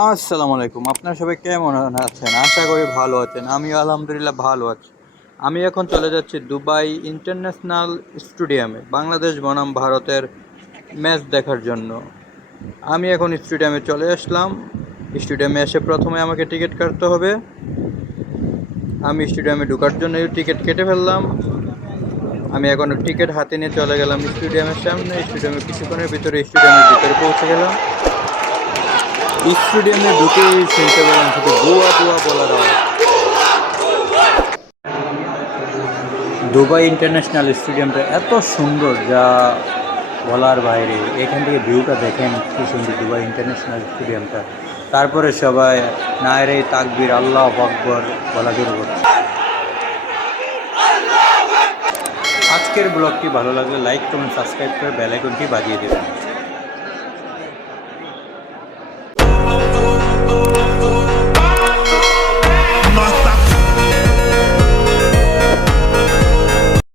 আসসালামু আলাইকুম। আপনারা সবাই কেমন আছেন? আশা করি ভালো আছেন। আমিও আলহামদুলিল্লাহ ভালো আছি। আমি এখন চলে যাচ্ছি দুবাই ইন্টারন্যাশনাল স্টেডিয়ামে, বাংলাদেশ বনাম ভারতের ম্যাচ দেখার জন্য। আমি এখন স্টেডিয়ামে চলে আসলাম। স্টেডিয়ামে এসে প্রথমে আমাকে টিকিট কাটতে হবে। আমি স্টেডিয়ামে ঢোকার জন্য টিকিট কেটে ফেললাম। আমি এখন টিকিট হাতে নিয়ে চলে গেলাম স্টেডিয়ামের সামনে। স্টেডিয়ামের কিছুক্ষণের ভিতরে স্টেডিয়ামের ভিতরে পৌঁছে গেলাম। স্টেডিয়ামে ঢুকেই শুনতে পেলাম শুধু দুয়া দুয়া বলার আওয়াজ। দুবাই ইন্টারন্যাশনাল স্টেডিয়ামটা এত সুন্দর যা বলার বাইরে। এখান থেকে ভিউটা দেখেন কি সুন্দর দুবাই ইন্টারন্যাশনাল স্টেডিয়ামটা। তারপরে সবাই নায়রে তাকবীর আল্লাহু আকবার বলা শুরু করছে। আজকের ব্লগটি ভালো লাগলে লাইক কমেন্ট সাবস্ক্রাইব করে বেল আইকনটি বাজিয়ে দেবেন।